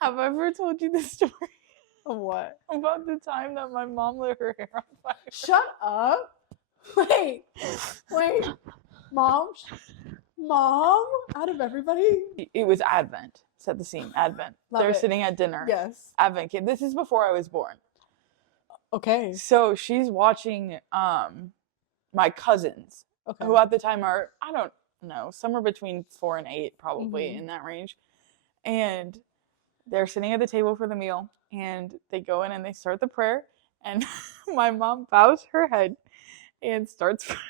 Have I ever told you the story What? about the time that my mom lit her hair on fire? Shut up. Wait. Mom? Out of everybody? It was Advent. Set the scene. Advent. Love They're it. sitting at dinner. Yes. Advent kid. This is before I was born. Okay. So she's watching my cousins, Okay. who at the time are, I don't know, somewhere between 4 and 8, probably in that range. And they're sitting at the table for the meal, and they go in and they start the prayer, and my mom bows her head and starts praying.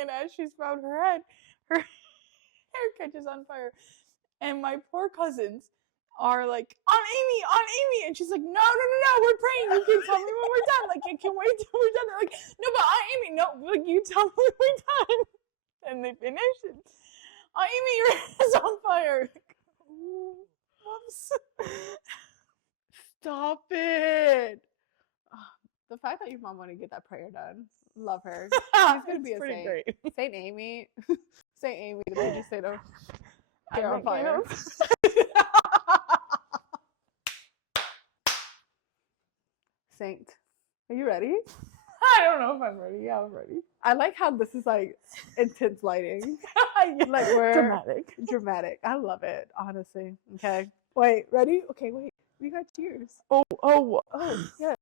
And as she's bowed her head, her hair catches on fire. And my poor cousins are like, on Amy. And she's like, no, we're praying. You can tell me when we're done. Like, I can't wait till we're done. They're like, no, but on Amy, no, like, you tell me when we're done. And they finish. And, on Amy, your hair's on fire. Whoops. Stop it. The fact that your mom wanted to get that prayer done. Love her. She's going to be a pretty saint. great. Saint Amy. Saint Amy, the patron saint of hair on fire. Saint. Are you ready? I don't know if I'm ready. Yeah, I'm ready. I like how this is like intense lighting. Like we're dramatic. I love it, honestly. Okay. Wait, ready? Okay, wait. We got cheers. Oh, Yes.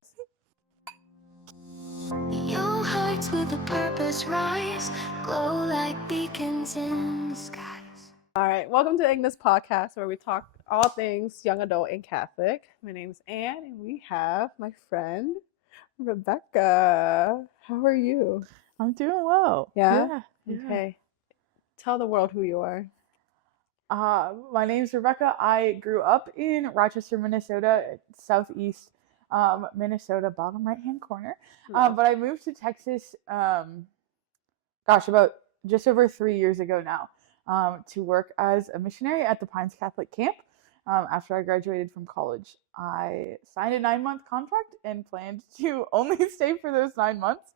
Your hearts with a purpose rise, glow like beacons in the skies. All right. Welcome to Ignis Podcast, where we talk all things young adult and Catholic. My name's Anne, and we have my friend Rebekah. How are you? I'm doing well. Yeah? Yeah. Okay. Tell the world who you are. My name's Rebekah. I grew up in Rochester, Minnesota, southeast Minnesota, bottom right-hand corner. But I moved to Texas, about just over 3 years ago now, to work as a missionary at the Pines Catholic Camp. After I graduated from college, I signed a 9-month contract and planned to only stay for those 9 months.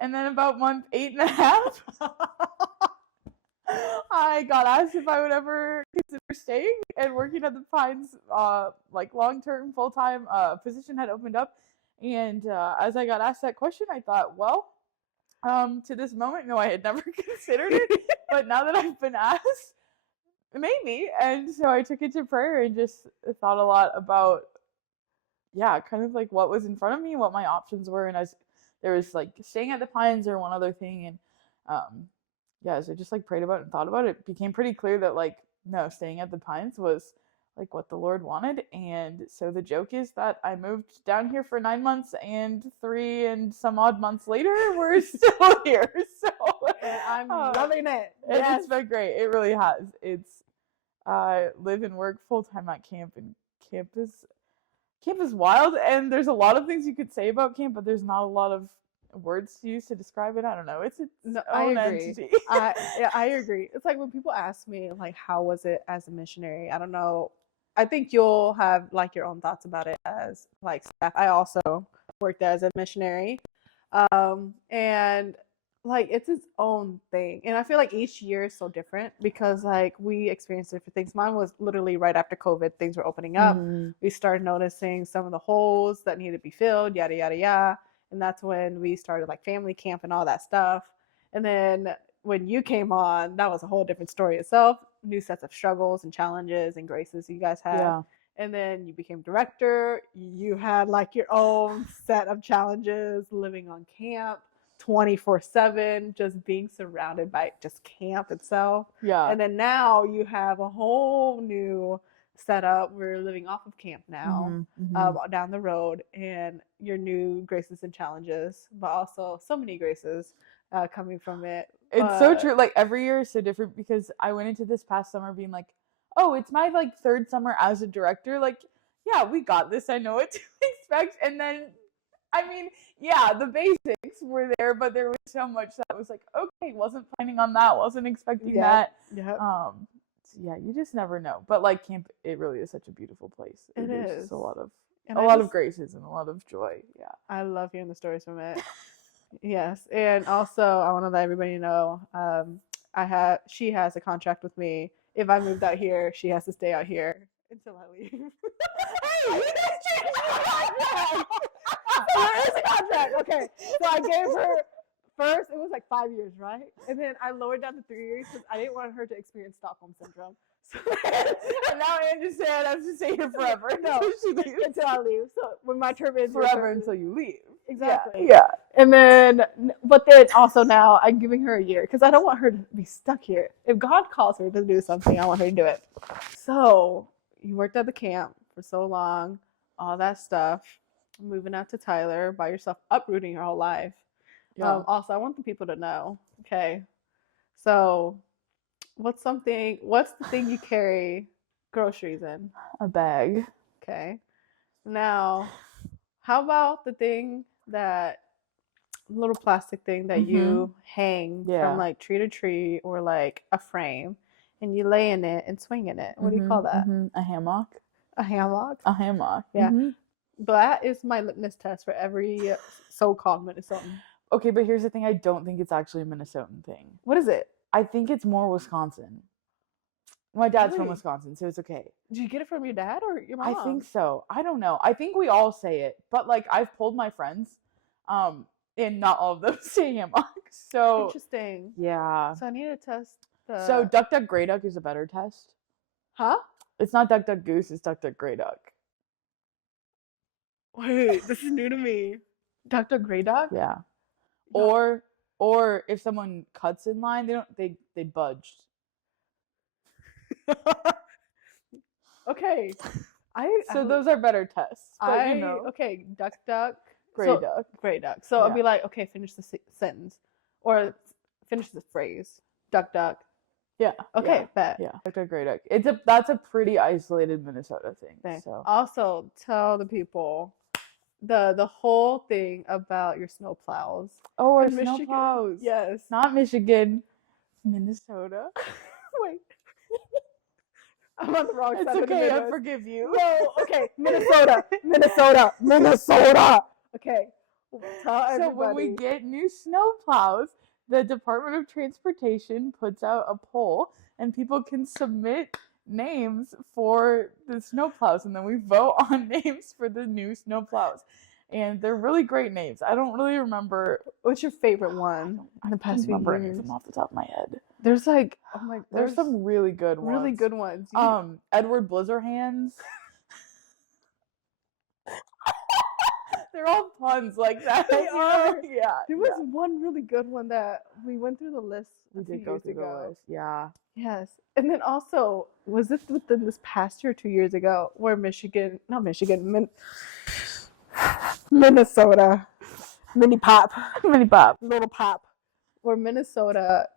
And then about month 8.5, I got asked if I would ever consider staying and working at the Pines, long-term, full-time position had opened up. And as I got asked that question, I thought, well, to this moment, no, I had never considered it. But now that I've been asked, maybe. And so I took it to prayer and just thought a lot about, kind of like what was in front of me, what my options were. And as there was like staying at the Pines or one other thing. And as I just like prayed about it and thought about it, it became pretty clear that like, no, staying at the Pines was like what the Lord wanted. And so the joke is that I moved down here for 9 months, and 3 and some odd months later, we're still here. So And I'm loving it. And it's been great. It really has. It's live and work full time at camp, and camp is wild. And there's a lot of things you could say about camp, but there's not a lot of words to use to describe it. I don't know. It's its own entity. I agree. It's like when people ask me like, how was it as a missionary? I don't know. I think you'll have like your own thoughts about it as like staff. I also worked there as a missionary. And like it's its own thing. And I feel like each year is so different because like we experienced different things. Mine was literally right after COVID, things were opening up. We started noticing some of the holes that needed to be filled, yada, yada, yada. And that's when we started like family camp and all that stuff. And then when you came on, that was a whole different story itself. New sets of struggles and challenges and graces you guys had. Yeah. And then you became director. You had like your own set of challenges living on camp 24/7, just being surrounded by just camp itself. Yeah. And then now you have a whole new setup. We're living off of camp now, down the road, and your new graces and challenges, but also so many graces coming from it. It's so true. Like every year is so different because I went into this past summer being like, oh, it's my like 3rd summer as a director. Like, yeah, we got this. I know what to expect. And then, I mean, yeah, the basics were there, but there was so much that was like, okay, wasn't planning on that, wasn't expecting that. Yeah. So yeah, you just never know. But like camp, it really is such a beautiful place. It is just a lot of of graces and a lot of joy. Yeah. I love hearing the stories from it. Yes. And also I want to let everybody know, she has a contract with me. If I moved out here, she has to stay out here. until I leave. Hey, you just changed the contract. So there is a contract. Okay. So I gave her first, it was like 5 years, right? And then I lowered down to 3 years because I didn't want her to experience Stockholm syndrome. So And now Andrew said I have to stay here forever. No, until she leaves. until I leave. So when my term ends, Forever until you leave. Exactly. Yeah. And then, but then also now I'm giving her a year because I don't want her to be stuck here. If God calls her to do something, I want her to do it. So you worked at the camp for so long, all that stuff, moving out to Tyler by yourself, uprooting your whole life. Yeah. Also, I want the people to know. Okay. So what's the thing you carry groceries in? A bag. Okay. Now, how about the thing that little plastic thing that you hang from like tree to tree or like a frame and you lay in it and swing in it? What do you call that? A hammock. A hammock? A hammock. Yeah. That is my litmus test for every so-called Minnesotan. Okay, but here's the thing. I don't think it's actually a Minnesotan thing. What is it? I think it's more Wisconsin. My dad's from Really? Wisconsin, so it's okay. Did you get it from your dad or your mom? I think so. I don't know. I think we all say it, but like I've polled my friends, and not all of them say hammock. So Interesting. yeah. So I need to test the... So Duck Duck Grey Duck is a better test. Huh? It's not Duck Duck Goose. It's Duck Duck Grey Duck. Wait, this is new to me. Dr. Grey Dog? Yeah. No. Or if someone cuts in line, they budged. Okay. So those are better tests. But, okay, duck, Grey Duck. Grey Duck. So I'll be like, okay, finish the sentence or finish the phrase. Duck, duck. Yeah. Okay, bet. Yeah. Duck Duck Grey Duck. That's a pretty isolated Minnesota thing. Okay. So Also, tell the people the whole thing about your snow plows. Oh, our in snow Michigan. plows. Yes. Not Michigan. Minnesota. Wait. I'm on the wrong It's side of the okay, I Midwest. forgive you. No, okay. Minnesota. Okay. Tell everybody. So when we get new snow plows, the Department of Transportation puts out a poll and people can submit names for the snow plows, and then we vote on names for the new snow plows. And they're really great names. I don't really remember. What's your favorite one in the past few remember any of years? them off the top of my head. There's like, There's some really good ones. really good ones. Edward Blizzardhands. They're all puns like that. They are. Yeah. There was one really good one that we went through the list. We did go through the list. Yeah. Yes. And then also, was it within this past year or 2 years ago where Minnesota, Little Pop, where Minnesota,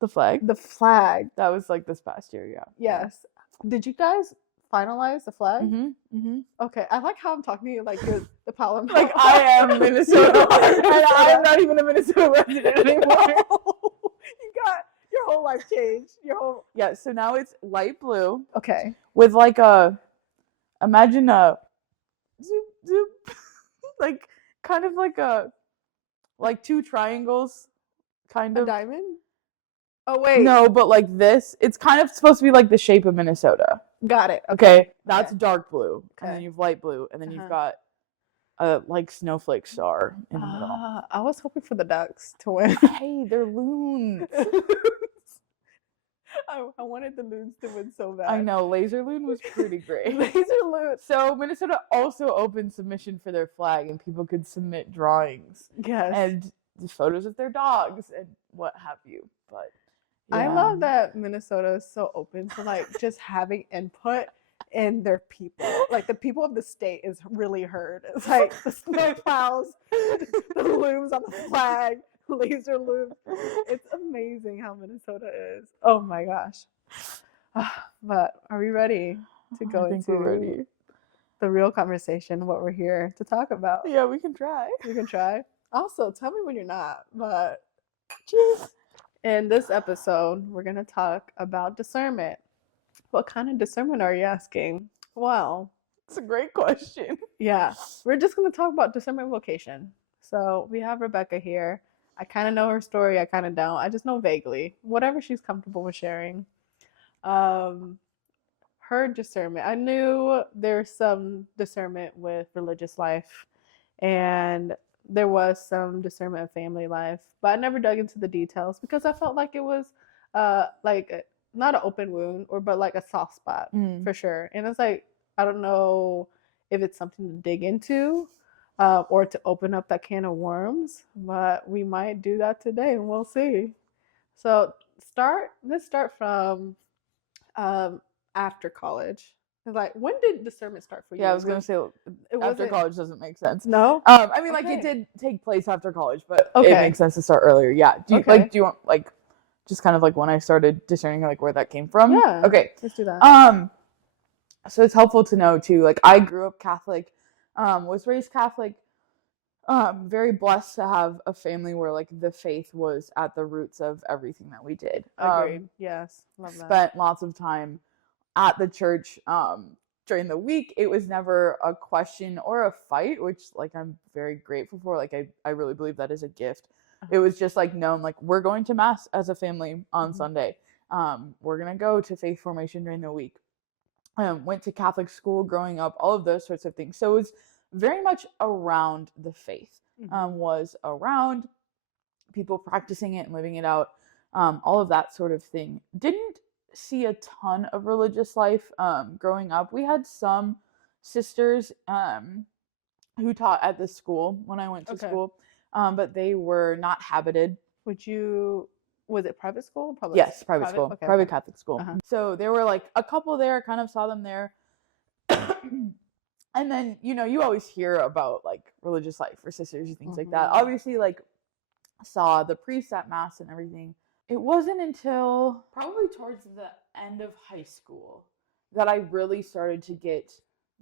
The flag. that was like this past year, yeah. Yes. Did you guys finalize the flag? Mm-hmm. Okay. I like how I'm talking to you like you're the Powell. Like I am Minnesota. And I'm not even a Minnesota resident anymore. You got your whole life changed. Yeah, so now it's light blue Okay. with like imagine a zoop zoop like kind of like two triangles kind A of. diamond? Oh wait. No, but like this, it's kind of supposed to be like the shape of Minnesota. Got it. Okay, that's dark blue, and Okay. then you've light blue, and then Uh-huh. you've got a like snowflake star in the middle. I was hoping for the Ducks to win. Hey, they're loons. I wanted the Loons to win so bad. I know, Laser Loon was pretty great. Laser Loon. So Minnesota also opened submission for their flag, and people could submit drawings Yes. and photos of their dogs and what have you. But I yeah. love that Minnesota is so open to like just having input in their people. Like the people of the state is really heard. It's like the snow plows, the looms on the flag, laser looms. It's amazing how Minnesota is. Oh my gosh. But are we ready to go I think we're ready. into the real conversation, what we're here to talk about? Yeah, we can try. You can try. Also, tell me when you're not. But jeez. In this episode, we're going to talk about discernment. What kind of discernment are you asking? Well, It's a great question. yeah, we're just going to talk about discernment vocation. So we have Rebekah here. I kind of know her story. I kind of don't. I just know vaguely. Whatever she's comfortable with sharing. heard discernment. I knew there's some discernment with religious life, and there was some discernment of family life, but I never dug into the details because I felt like it was like not an open wound but like a soft spot for sure. And it's like, I don't know if it's something to dig into or to open up that can of worms, but we might do that today and we'll see. So let's start from after college. Like, when did discernment start for you? Yeah, I was gonna say after wasn't- college doesn't make sense. No? I mean, like, Okay. it did take place after college, but Okay. it makes sense to start earlier. Yeah. Do you Okay. do you want like just kind of like when I started discerning like where that came from? Yeah. Okay. Let's do that. So it's helpful to know too. Like, I grew up Catholic, was raised Catholic. Very blessed to have a family where like the faith was at the roots of everything that we did. Agreed. Yes. Love that. Spent lots of time at the church during the week. It was never a question or a fight, which like I'm very grateful for. Like I really believe that is a gift. It was just like known, like, we're going to mass as a family on Sunday. We're gonna go to faith formation during the week. Went to Catholic school growing up, all of those sorts of things. So it was very much around the faith, was around people practicing it and living it out, all of that sort of thing. Didn't see a ton of religious life growing up. We had some sisters who taught at the school when I went to school, but they were not habited. Was it private school? Public? Yes, private school. Okay, private okay. Catholic school. So there were like a couple there, kind of saw them there. And then, you always hear about like religious life for sisters and things like that. Obviously, like, saw the priests at mass and everything. It wasn't until probably towards the end of high school that I really started to get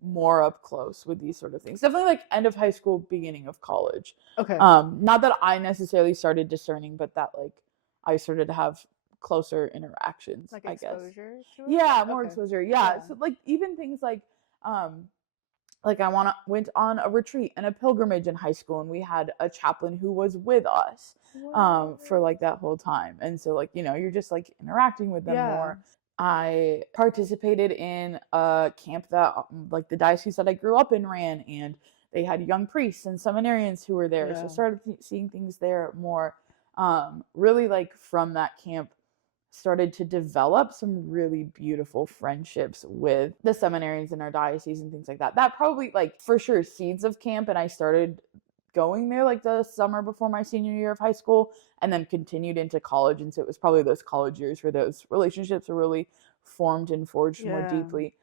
more up close with these sort of things. Definitely like end of high school, beginning of college. Okay. Not that I necessarily started discerning, but that like I started to have closer interactions, Like I guess. exposure to it? Yeah, more Okay. exposure. Yeah. So like even things like I went on a retreat and a pilgrimage in high school, and we had a chaplain who was with us for like that whole time. And so like, you're just like interacting with them more. I participated in a camp that like the diocese that I grew up in ran, and they had young priests and seminarians who were there. So I started seeing things there more. Really like from that camp started to develop some really beautiful friendships with the seminarians in our diocese and things like that. That probably like for sure seeds of camp, and I started going there like the summer before my senior year of high school, and then continued into college. And so it was probably those college years where those relationships were really formed and forged more deeply.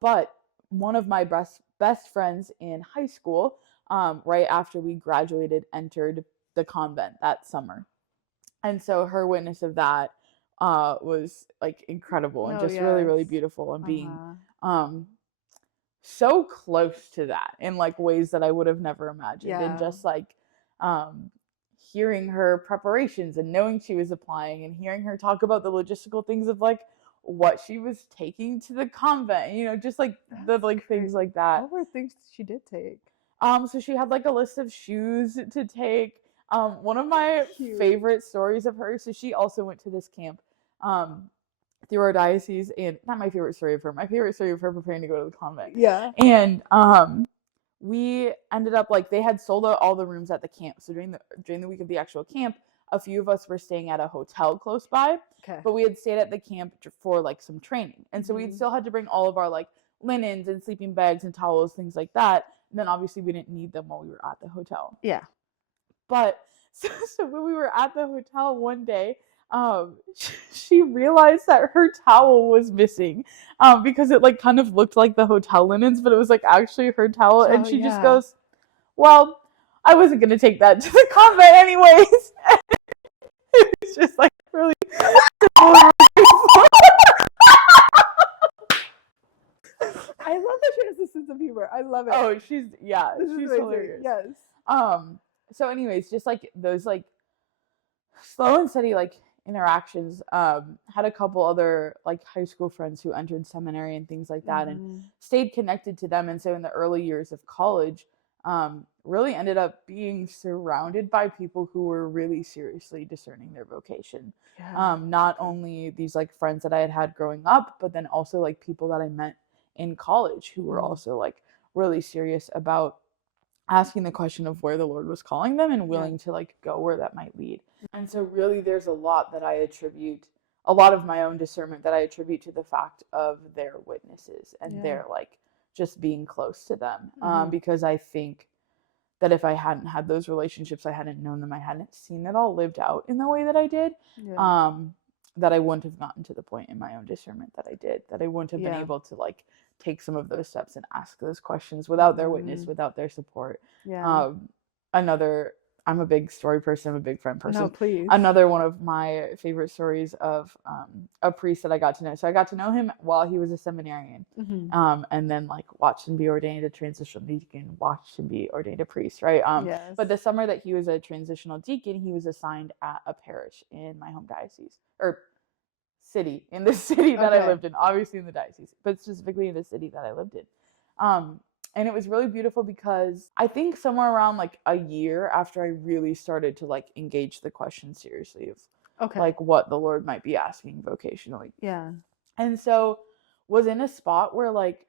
But one of my best friends in high school, right after we graduated, entered the convent that summer. And so her witness of that was like incredible and just really, really beautiful, and being so close to that in like ways that I would have never imagined. And just like hearing her preparations and knowing she was applying, and hearing her talk about the logistical things of like what she was taking to the convent, just like the like things like that. What were things she did take? So she had like a list of shoes to take. One of my favorite stories of her, so she also went to this camp through our diocese, and not my favorite story of her, my favorite story of her preparing to go to the convent. Yeah. And we ended up like, they had sold out all the rooms at the camp. So during the week of the actual camp, a few of us were staying at a hotel close by. Okay. But we had stayed at the camp for like some training. And so we still had to bring all of our like linens and sleeping bags and towels, things like that. And then obviously we didn't need them while we were at the hotel. Yeah. But so when we were at the hotel one day, she realized that her towel was missing, because it like kind of looked like the hotel linens, but it was like actually her towel. And she just goes, well, I wasn't going to take that to the convent anyways. It's just like really I love that she has a sense of humor. I love it. Oh, she's amazing. hilarious. Yes. So anyways, just like those like slow and steady like interactions. Had a couple other like high school friends who entered seminary and things like that, and stayed connected to them. And so in the early years of college, really ended up being surrounded by people who were really seriously discerning their vocation. Not only these like friends that I had had growing up, but then also like people that I met in college who were also like really serious about asking the question of where the Lord was calling them and willing to like go where that might lead. And so really there's a lot of my own discernment that I attribute to the fact of their witnesses and their like just being close to them. Because I think that if I hadn't had those relationships, I hadn't known them, I hadn't seen it all lived out in the way that I did, that I wouldn't have gotten to the point in my own discernment that I did, that I wouldn't have been able to like take some of those steps and ask those questions without their witness, without their support. I'm a big story person. I'm a big friend person. No, please. Another one of my favorite stories of a priest that I got to know. So I got to know him while he was a seminarian, and then like watched him be ordained a transitional deacon, watched him be ordained a priest, right? But the summer that he was a transitional deacon, he was assigned at a parish in my home diocese, or city, in the city that I lived in, obviously in the diocese, but specifically in the city that I lived in. And it was really beautiful because I think somewhere around like a year after I really started to like engage the question seriously of like what the Lord might be asking vocationally. And so was in a spot where like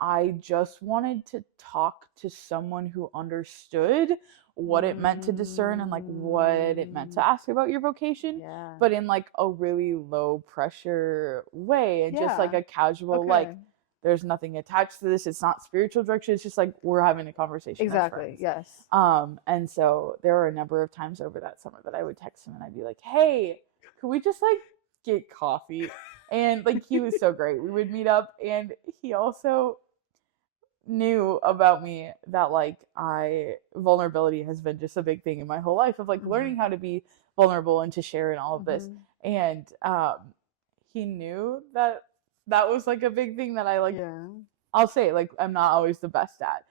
I just wanted to talk to someone who understood what it meant to discern and like what it meant to ask about your vocation, but in like a really low pressure way, and just like a casual like, there's nothing attached to this. It's not spiritual direction. It's just like we're having a conversation. Exactly. Yes. And so there were a number of times over that summer that I would text him and I'd be like, "Hey, could we just like get coffee?" And like he was so great. We would meet up, and he also knew about me that like vulnerability has been just a big thing in my whole life, of like learning how to be vulnerable and to share in all of this. And he knew that was like a big thing that I like, I'll say like I'm not always the best at.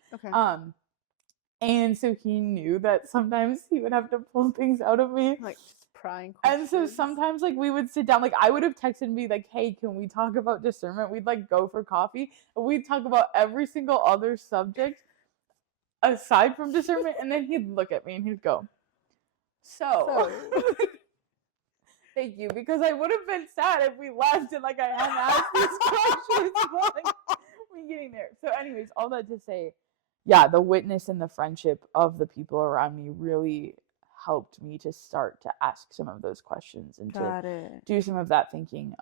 And so he knew that sometimes he would have to pull things out of me, like just prying and questions. so sometimes like we would sit down, like I would have texted and be like, "Hey, can we talk about discernment?" We'd like go for coffee and we'd talk about every single other subject aside from discernment, and then he'd look at me and he'd go, so. Thank you, because I would have been sad if we left and like I hadn't asked these questions, but like we're getting there. So anyways, all that to say, the witness and the friendship of the people around me really helped me to start to ask some of those questions and do some of that thinking.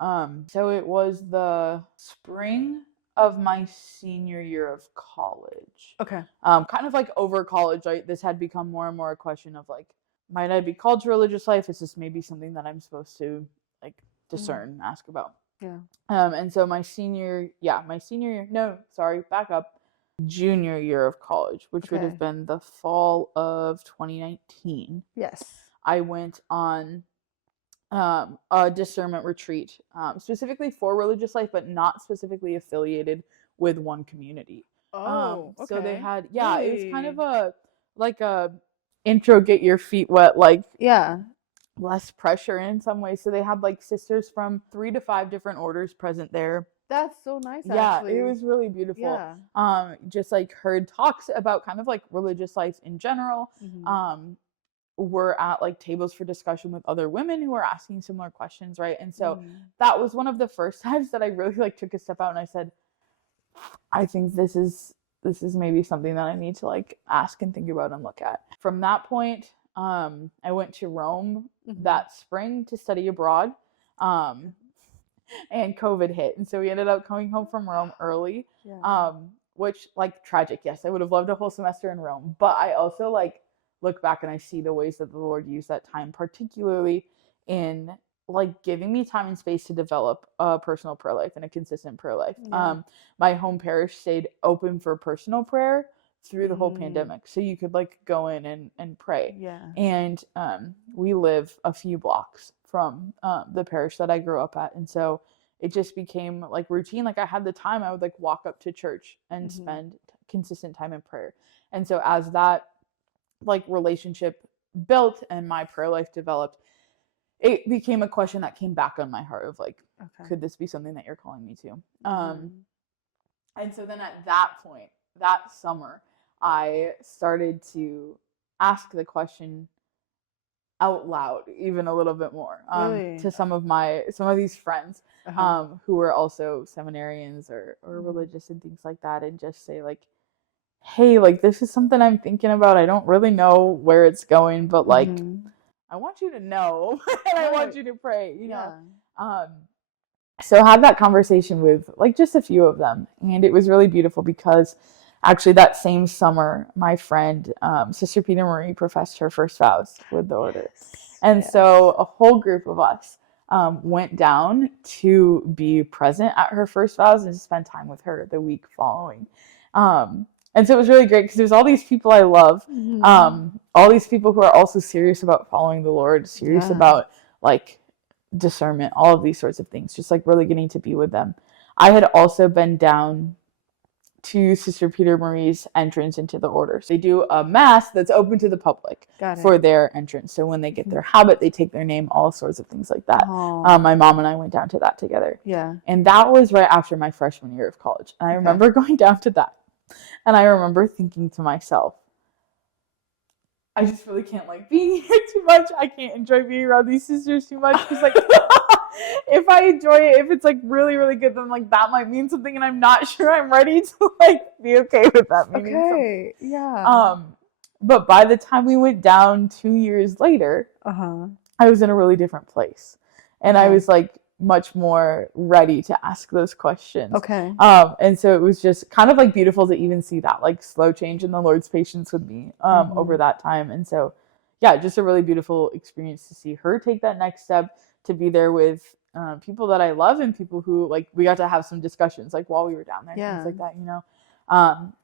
So it was the spring of my senior year of college. Kind of like over college, this had become more and more a question of like, might I be called to religious life? Is this maybe something that I'm supposed to like discern and ask about? And so my junior year of college, which would have been the fall of 2019. I went on a discernment retreat, specifically for religious life, but not specifically affiliated with one community. So they had, it was kind of a intro, get your feet wet, like less pressure in some ways. So they had like sisters from 3 to 5 different orders present there. That's so nice. Actually. It was really beautiful. Just like heard talks about kind of like religious life in general. We're at like tables for discussion with other women who are asking similar questions, right? And so that was one of the first times that I really like took a step out and I said, I think this is maybe something that I need to like ask and think about and look at. From that point, I went to Rome that spring to study abroad, and COVID hit. And so we ended up coming home from Rome early, which like tragic. Yes, I would have loved a whole semester in Rome, but I also like look back and I see the ways that the Lord used that time, particularly in like giving me time and space to develop a personal prayer life and a consistent prayer life. My home parish stayed open for personal prayer through the whole pandemic, so you could like go in and pray. And we live a few blocks from the parish that I grew up at, and so it just became like routine. Like I had the time, I would like walk up to church and spend consistent time in prayer. And so as that like relationship built and my prayer life developed, it became a question that came back on my heart of like, could this be something that you're calling me to? And so then at that point, that summer, I started to ask the question out loud even a little bit more Really? to some of these friends who were also seminarians or religious and things like that, and just say like, hey, like this is something I'm thinking about. I don't really know where it's going, but like I want you to know and I want you to pray, you know. So I had that conversation with like just a few of them, and it was really beautiful because actually that same summer my friend Sister Peter Marie professed her first vows with the order. And so a whole group of us went down to be present at her first vows and to spend time with her the week following. And so it was really great because there's all these people I love, all these people who are also serious about following the Lord, serious about like discernment, all of these sorts of things, just like really getting to be with them. I had also been down to Sister Peter Marie's entrance into the order. So they do a mass that's open to the public for their entrance. So when they get their habit, they take their name, all sorts of things like that. My mom and I went down to that together. And that was right after my freshman year of college. And I remember going down to that. And I remember thinking to myself, I just really can't like being here too much. I can't enjoy being around these sisters too much. Because like, if I enjoy it, if it's like really, really good, then like that might mean something, and I'm not sure I'm ready to like be okay with that meaning something. But by the time we went down 2 years later, I was in a really different place, and I was like much more ready to ask those questions. And so it was just kind of like beautiful to even see that like slow change in the Lord's patience with me over that time. And so yeah, just a really beautiful experience to see her take that next step, to be there with people that I love and people who like we got to have some discussions like while we were down there, things like that, you know.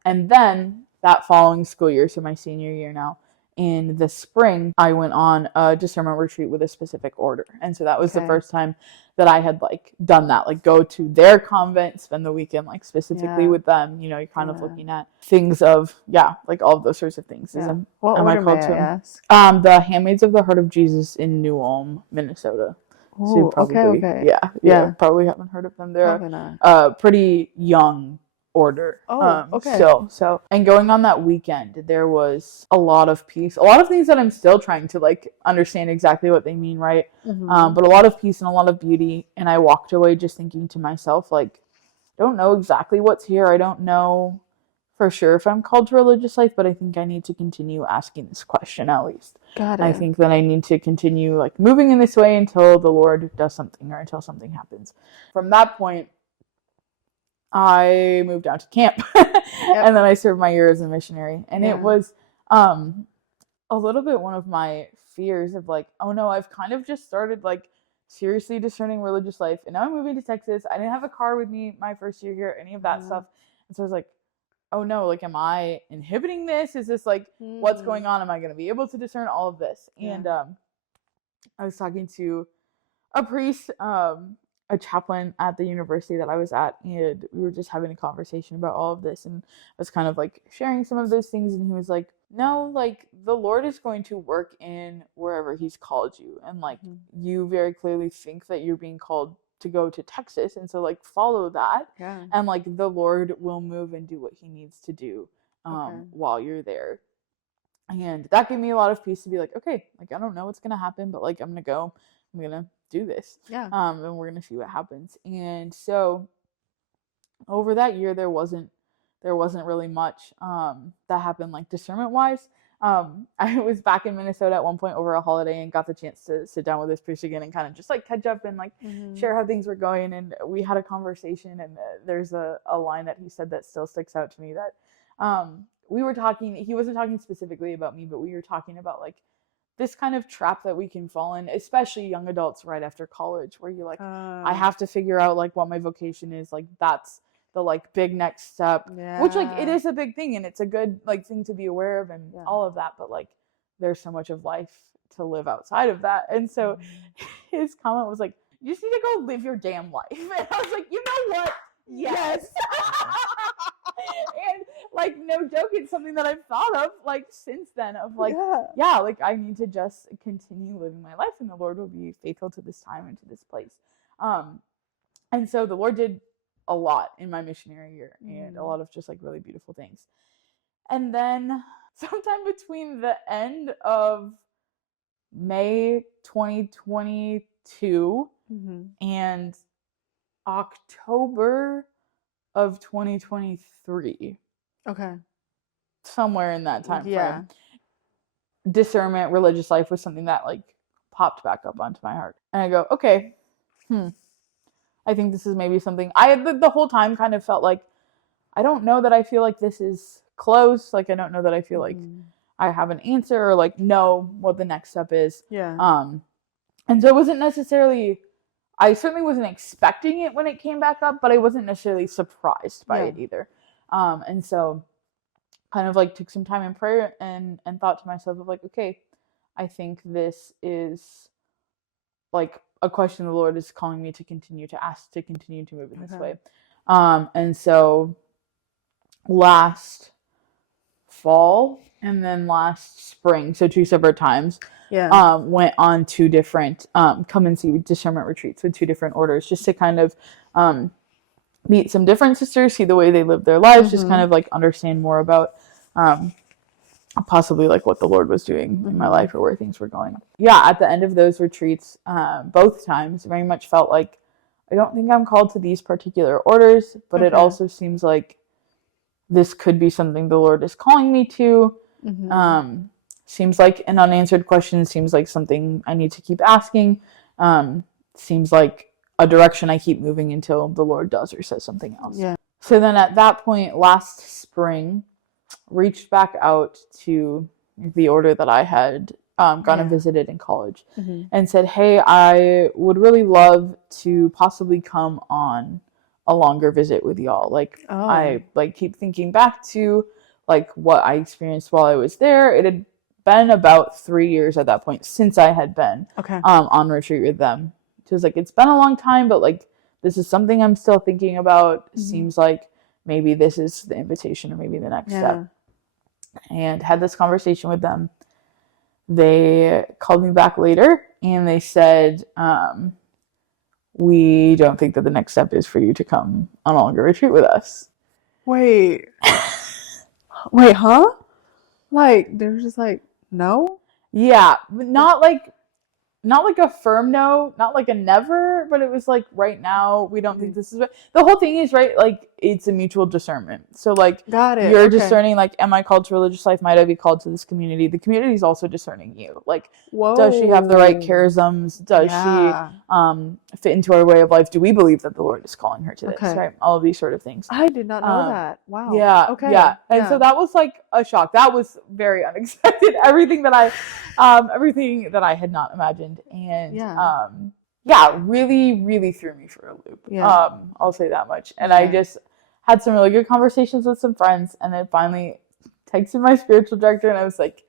And then that following school year, so my senior year now, in the spring, I went on a discernment retreat with a specific order. And so that was the first time that I had like done that, like go to their convent, spend the weekend like specifically with them. You know, you're kind of looking at things of, like all of those sorts of things. What order may I ask? The Handmaids of the Heart of Jesus in New Ulm, Minnesota. Ooh, so probably, probably haven't heard of them. They're a pretty young order. So and going on that weekend, there was a lot of peace, a lot of things that I'm still trying to like understand exactly what they mean, right? But a lot of peace and a lot of beauty. And I walked away just thinking to myself, like, I don't know exactly what's here. I don't know for sure if I'm called to religious life, but I think I need to continue asking this question at least. I think that I need to continue like moving in this way until the Lord does something or until something happens. From that point, I moved down to camp and then I served my year as a missionary. And it was a little bit one of my fears of like, oh no, I've kind of just started like seriously discerning religious life. And now I'm moving to Texas. I didn't have a car with me my first year here, any of that stuff. And so I was like, oh no, like, am I inhibiting this? Is this like, what's going on? Am I going to be able to discern all of this? And I was talking to a priest, a chaplain at the university that I was at, and we were just having a conversation about all of this, and I was kind of like sharing some of those things, and he was like, no, like the Lord is going to work in wherever he's called you, and like you very clearly think that you're being called to go to Texas, and so like follow that, and like the Lord will move and do what he needs to do while you're there. And that gave me a lot of peace to be like, okay, like I don't know what's gonna happen, but like I'm gonna do this. And we're gonna see what happens. And so over that year there wasn't really much that happened like discernment wise. I was back in Minnesota at one point over a holiday and got the chance to sit down with this priest again and kind of just like catch up and like share how things were going. And we had a conversation, and there's a line that he said that still sticks out to me, that we were talking, he wasn't talking specifically about me, but we were talking about like this kind of trap that we can fall in, especially young adults right after college, where you're like, I have to figure out like what my vocation is. Like that's the like big next step, which like it is a big thing and it's a good like thing to be aware of and all of that, but like there's so much of life to live outside of that. And so his comment was like, you just need to go live your damn life. And I was like, you know what? Yes. And like no joke, it's something that I've thought of like since then, of like like I need to just continue living my life, and the Lord will be faithful to this time and to this place. And so the Lord did a lot in my missionary year, and a lot of just like really beautiful things. And then sometime between the end of May 2022 and October of 2023. Okay. Somewhere in that time Yeah. frame. Discernment, religious life was something that like popped back up onto my heart. And I go, okay, I think this is maybe something I the whole time kind of felt like, I don't know that I feel like this is close. Like, I don't know that I feel like I have an answer or like know what the next step is. Yeah. And so it wasn't necessarily, I certainly wasn't expecting it when it came back up, but I wasn't necessarily surprised by it either. And so kind of like took some time in prayer and thought to myself of like, okay, I think this is like a question the Lord is calling me to continue to ask, to continue to move in this way. And so last fall and then last spring, so 2 separate times, went on 2 different come and see discernment retreats with 2 different orders, just to kind of meet some different sisters, see the way they live their lives, just kind of like understand more about possibly like what the Lord was doing in my life or where things were going. Yeah, at the end of those retreats, both times, very much felt like, I don't think I'm called to these particular orders, but it also seems like this could be something the Lord is calling me to. Seems like an unanswered question, seems like something I need to keep asking. Seems like a direction I keep moving until the Lord does or says something else. Yeah. So then at that point, last spring, reached back out to the order that I had gone and visited in college and said, hey, I would really love to possibly come on a longer visit with y'all. Like, I like keep thinking back to like what I experienced while I was there. It had been about 3 years at that point since I had been on retreat with them. It was like, it's been a long time, but like, this is something I'm still thinking about. Seems like maybe this is the invitation or maybe the next step. And had this conversation with them. They called me back later and they said, we don't think that the next step is for you to come on a longer retreat with us. Wait, huh? Like, they're just like, no? Yeah, but not like a firm no, not like a never, but it was like, right now, we don't think this is what, the whole thing is, right? Like, it's a mutual discernment. So like, got it. You're discerning, like, am I called to religious life? Might I be called to this community? The community is also discerning you. Like, does she have the right charisms? Does she fit into our way of life? Do we believe that the Lord is calling her to this? Right? All of these sort of things. I did not know that. Wow. Yeah. Okay. Yeah. And so that was like a shock. That was very unexpected. Everything that I had not imagined. And really, really threw me for a loop. I'll say that much. And I just had some really good conversations with some friends, and then finally texted my spiritual director, and I was like,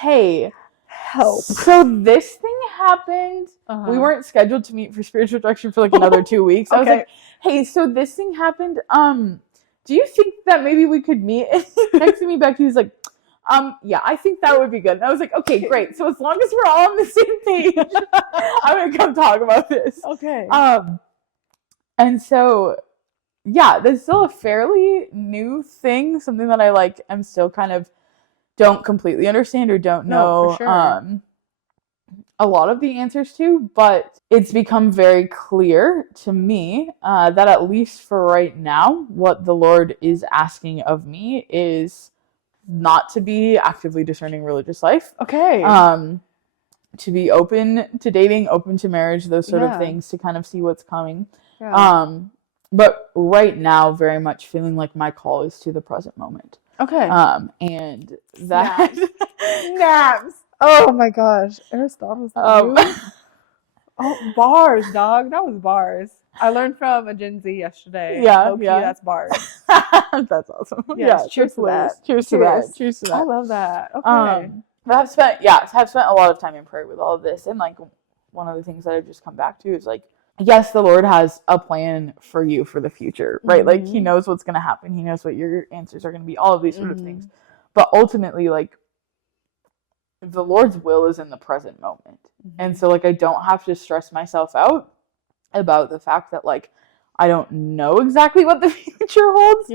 hey, help. So this thing happened. We weren't scheduled to meet for spiritual direction for like another 2 weeks. I was like, hey, so this thing happened. Do you think that maybe we could meet? And he texted me back. He was like, yeah, I think that would be good. And I was like, okay, great. So as long as we're all on the same page, I'm going to come talk about this. Okay. And so, yeah, that's still a fairly new thing, something that I like am still kind of don't completely understand or don't know a lot of the answers to, but it's become very clear to me that at least for right now, what the Lord is asking of me is not to be actively discerning religious life. To be open to dating, open to marriage, those sort of things, to kind of see what's coming. But right now, very much feeling like my call is to the present moment. And that naps. Oh my gosh, Aristotle's that oh, bars, dog. That was bars. I learned from a Gen Z yesterday. That's bars. That's awesome. Cheers to that. Cheers to that. I love that. Okay. But I've spent a lot of time in prayer with all of this, and like one of the things that I've just come back to is like, yes, the Lord has a plan for you for the future, right? Like, he knows what's going to happen. He knows what your answers are going to be, all of these sort of things. But ultimately, like, the Lord's will is in the present moment. And so, like, I don't have to stress myself out about the fact that, like, I don't know exactly what the future holds.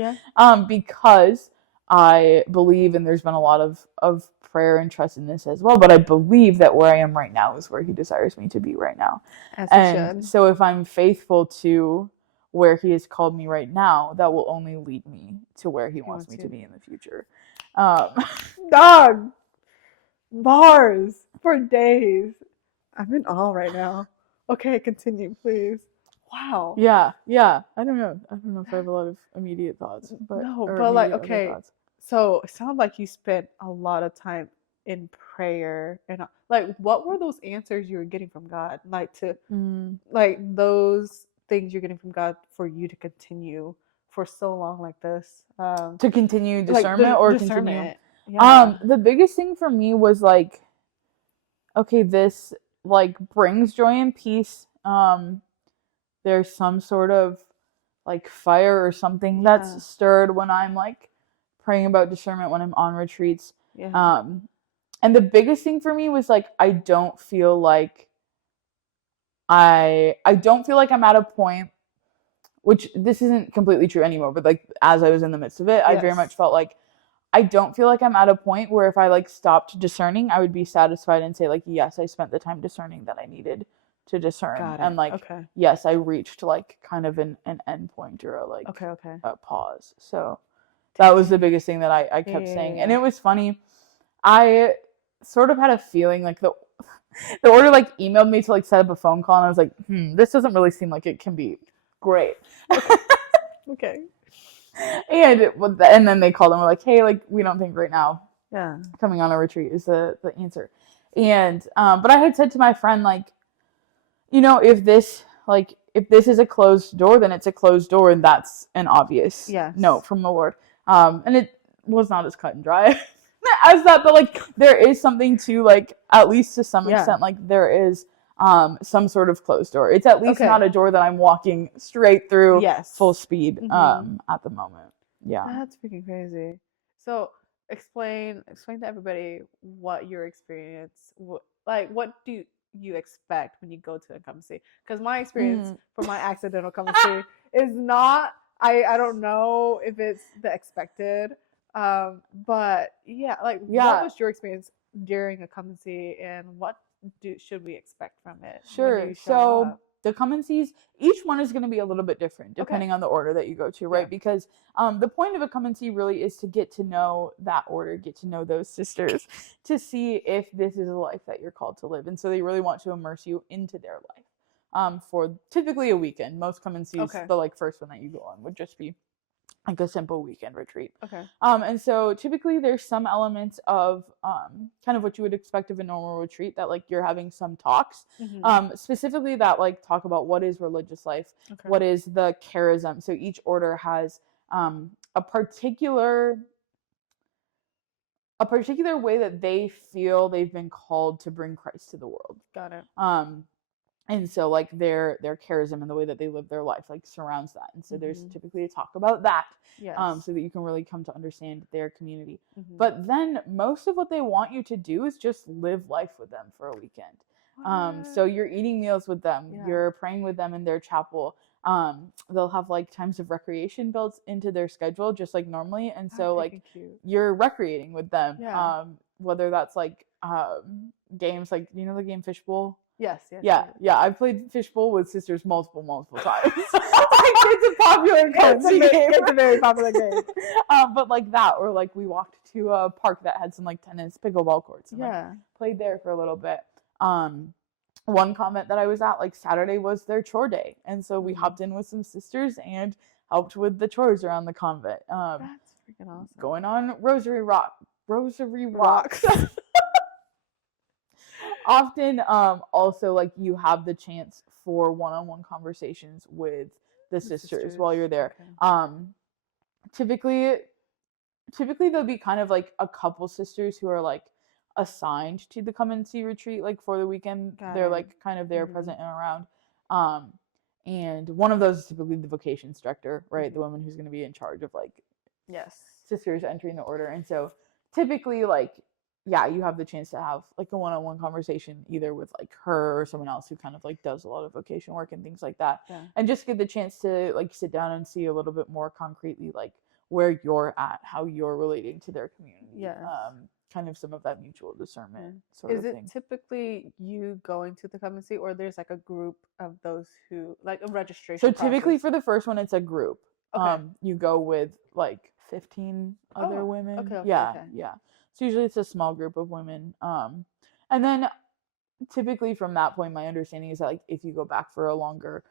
Because I believe, and there's been a lot of prayer and trust in this as well, but I believe that where I am right now is where he desires me to be right now. As it And should. so if I'm faithful to where he has called me right now, that will only lead me to where he wants me to be in the future. Dog. Bars for days. I'm in awe right now. Okay, continue, please. Wow. Yeah. I don't know if I have a lot of immediate thoughts, but No, or but like, immediate other okay. thoughts. So it sounds like you spent a lot of time in prayer, and like, what were those answers you were getting from God? Like like those things you're getting from God for you to continue for so long like this. To continue Like discernment or discernment. continue. Yeah. The biggest thing for me was like, okay, this like brings joy and peace. There's some sort of like fire or something that's stirred when I'm like praying about discernment when I'm on retreats. Yeah. And the biggest thing for me was like I don't feel like I'm at a point, which this isn't completely true anymore, but like as I was in the midst of it, I very much felt like I don't feel like I'm at a point where if I like stopped discerning, I would be satisfied and say like, yes, I spent the time discerning that I needed to discern. And like, yes, I reached like kind of an end point or a like a pause. So that was the biggest thing that I kept saying. And it was funny. I sort of had a feeling like the order like emailed me to like set up a phone call, and I was like, this doesn't really seem like it can be great. Okay. And then they called and were like, hey, like we don't think right now coming on a retreat is the answer. And but I had said to my friend, like, you know, if this is a closed door, then it's a closed door, and that's an obvious no from the Lord. And it was not as cut and dry as that, but like there is something to like, at least to some extent, like there is some sort of closed door. It's at least not a door that I'm walking straight through full speed at the moment. Yeah. That's freaking crazy. So explain to everybody what your experience, what do you expect when you go to a incumbency? Because my experience for my accidental incumbency is not, I don't know if it's the expected, but what was your experience during a incumbency, and what should we expect from it? Sure. So the incumbencies, each one is going to be a little bit different depending on the order that you go to, right? Because the point of a incumbency really is to get to know that order, get to know those sisters, to see if this is a life that you're called to live. And so they really want to immerse you into their life for typically a weekend. Most incumbencies, the like first one that you go on would just be like a simple weekend retreat. And so typically there's some elements of kind of what you would expect of a normal retreat, that like you're having some talks, specifically that like talk about what is religious life, what is the charism. So each order has a particular way that they feel they've been called to bring Christ to the world. Got it. And so like their charism and the way that they live their life like surrounds that. And so there's typically a talk about that. So that you can really come to understand their community. But then most of what they want you to do is just live life with them for a weekend. So you're eating meals with them, you're praying with them in their chapel. They'll have like times of recreation built into their schedule just like normally. And so like you're recreating with them. Whether that's like games like, you know, the game Fishbowl. Yes. Yeah. I've played Fishbowl with sisters multiple times. It's a popular game. It's a very popular game. But like that, or like we walked to a park that had some like tennis pickleball courts and like played there for a little bit. One comment that I was at, like Saturday was their chore day, and so we hopped in with some sisters and helped with the chores around the convent. That's freaking awesome. Going on rosary walks. Often also like you have the chance for one-on-one conversations with the sisters while you're there. Typically there'll be kind of like a couple sisters who are like assigned to the come and see retreat like for the weekend. They're like kind of there, present and around. And one of those is typically the vocations director, right? The woman who's going to be in charge of like sisters entering the order. And so typically like yeah, you have the chance to have like a one-on-one conversation either with like her or someone else who kind of like does a lot of vocation work and things like that. Yeah. And just get the chance to like sit down and see a little bit more concretely like where you're at, how you're relating to their community. Yes. Kind of some of that mutual discernment sort Is of it thing. typically you going to the come and see, or there's like a group of those who like a registration So typically process? for the first one it's a group. Okay. You go with like 15 other Oh, women. okay, Yeah. okay. Yeah. So usually it's a small group of women. And then typically from that point, my understanding is that like if you go back for a longer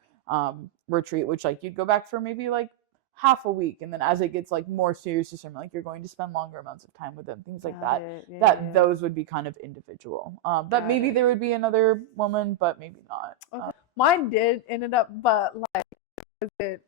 retreat, which like you'd go back for maybe like half a week, and then as it gets like more serious discernment, like you're going to spend longer amounts of time with them, things like Got that. it. Yeah, That yeah. those would be kind of individual. That Got maybe it. there would be another woman, but maybe not. Okay. Mine did ended up, but like was it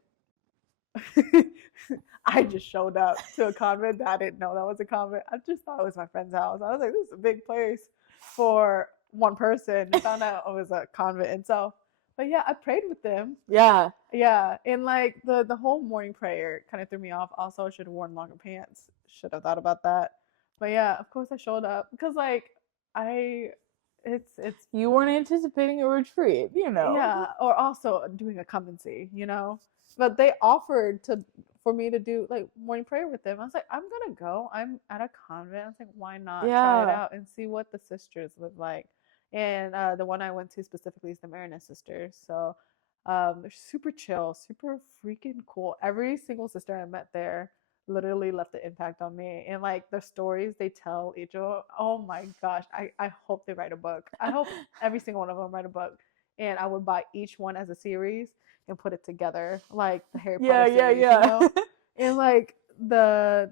I just showed up to a convent that I didn't know that was a convent. I just thought it was my friend's house. I was like, this is a big place for one person. Found out it was a convent itself. But yeah, I prayed with them. Yeah. Yeah. And like the whole morning prayer kind of threw me off. Also, I should have worn longer pants. Should have thought about that. But yeah, of course I showed up because like it's You weren't anticipating a retreat, you know. yeah, or also doing a come and see, you know. But they offered for me to do like morning prayer with them. I was like, I'm gonna go. I'm at a convent. I was like, why not try it Yeah. out and see what the sisters look like? And the one I went to specifically is the Marinus sisters. So they're super chill, super freaking cool. Every single sister I met there literally left an impact on me. And like the stories they tell each other, oh my gosh, I hope they write a book. I hope every single one of them write a book. And I would buy each one as a series and put it together, like the Harry Potter series, you know? And like the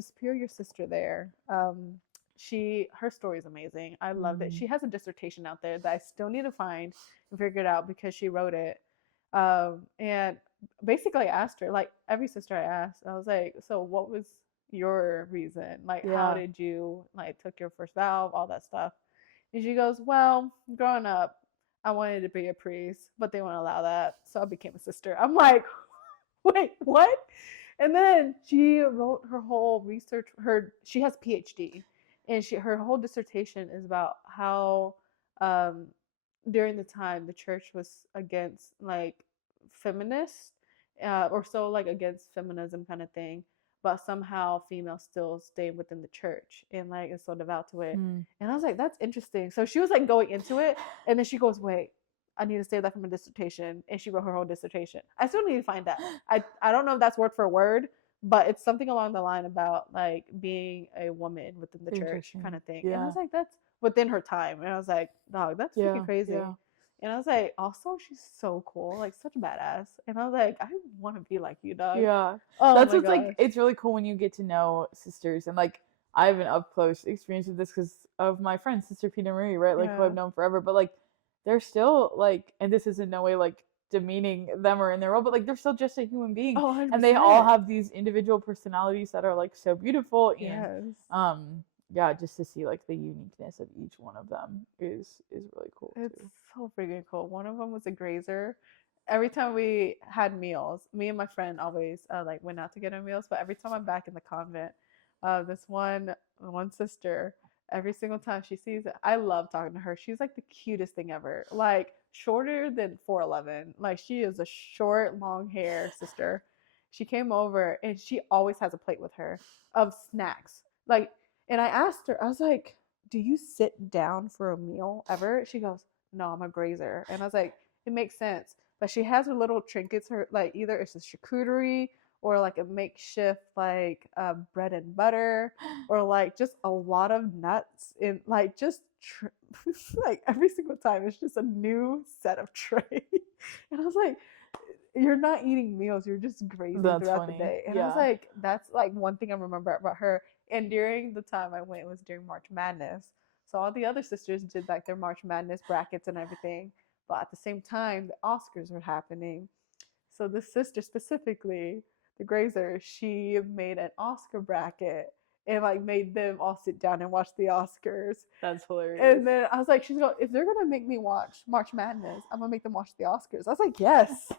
superior sister there, her story is amazing. I loved it. She has a dissertation out there that I still need to find and figure it out because she wrote it. And basically I asked her, like every sister I asked, I was like, so what was your reason? Like, how did you like took your first vow, all that stuff? And she goes, well, growing up, I wanted to be a priest, but they wouldn't allow that. So I became a sister. I'm like, wait, what? And then she wrote her whole research, she has a PhD, and her whole dissertation is about how during the time the church was against like feminists or so like against feminism kind of thing, but somehow females still stay within the church and like is so devout to it. And I was like, that's interesting. So she was like going into it, and then she goes, wait, I need to save that from a dissertation. And she wrote her whole dissertation. I still need to find that. I don't know if that's word for word, but it's something along the line about like being a woman within the church kind of thing. And I was like, that's within her time. And I was like, dog, that's freaking crazy. And I was like, also, she's so cool, like such a badass. And I was like, I want to be like you, dog. Yeah. Oh, That's my what's like, gosh. it's really cool when you get to know sisters. And like, I have an up close experience with this because of my friend, Sister Peter Marie, right? Like, who I've known forever. But like, they're still like, and this is in no way like demeaning them or in their role, but like, they're still just a human being. Oh, 100%. And they all have these individual personalities that are like so beautiful. And yeah, just to see like the uniqueness of each one of them is really cool. It's so freaking cool. One of them was a grazer. Every time we had meals, me and my friend always like went out to get our meals. But every time I'm back in the convent, this one sister, every single time she sees it, I love talking to her. She's like the cutest thing ever. Like shorter than 4'11". Like she is a short, long hair sister. She came over and she always has a plate with her of snacks. Like, and I asked her, I was like, do you sit down for a meal ever? She goes, no, I'm a grazer. And I was like, it makes sense. But she has her little trinkets, her like either it's a charcuterie or like a makeshift like bread and butter or like just a lot of nuts and like just like every single time it's just a new set of tray. And I was like, you're not eating meals, you're just grazing throughout the day. And I was like, that's like one thing I remember about her. And during the time I went, it was during March Madness. So all the other sisters did like their March Madness brackets and everything. But at the same time, the Oscars were happening. So this sister specifically, the grazer, she made an Oscar bracket and like made them all sit down and watch the Oscars. That's hilarious. And then I was like, she's going, if they're gonna make me watch March Madness, I'm gonna make them watch the Oscars. I was like, yes,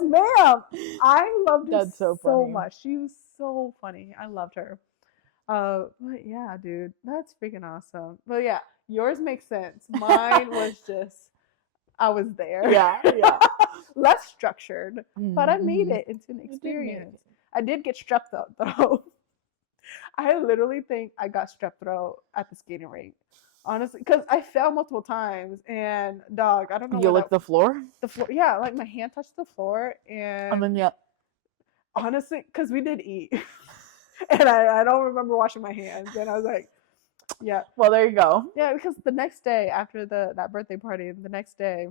ma'am. I loved her so much. She was so funny. I loved her. But yeah, dude, that's freaking awesome. But yeah, yours makes sense. Mine was just I was there. Yeah. Less structured, but I made Mm-hmm. it into an You did make experience. it. I did get strep throat though. I literally think I got strep throat at the skating rink. Honestly, because I fell multiple times and dog, I don't know You what lick the floor, the floor. Yeah, like my hand touched the floor, and then and honestly, because we did eat, and I don't remember washing my hands, and I was like, yeah, well, there you go. yeah, because the next day after that birthday party, the next day